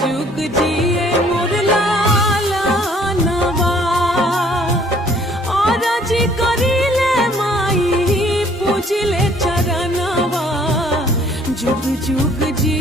जुग जिए मोर लालनवा और जी करिले माई पूजिले चरणवा जुग जुग जी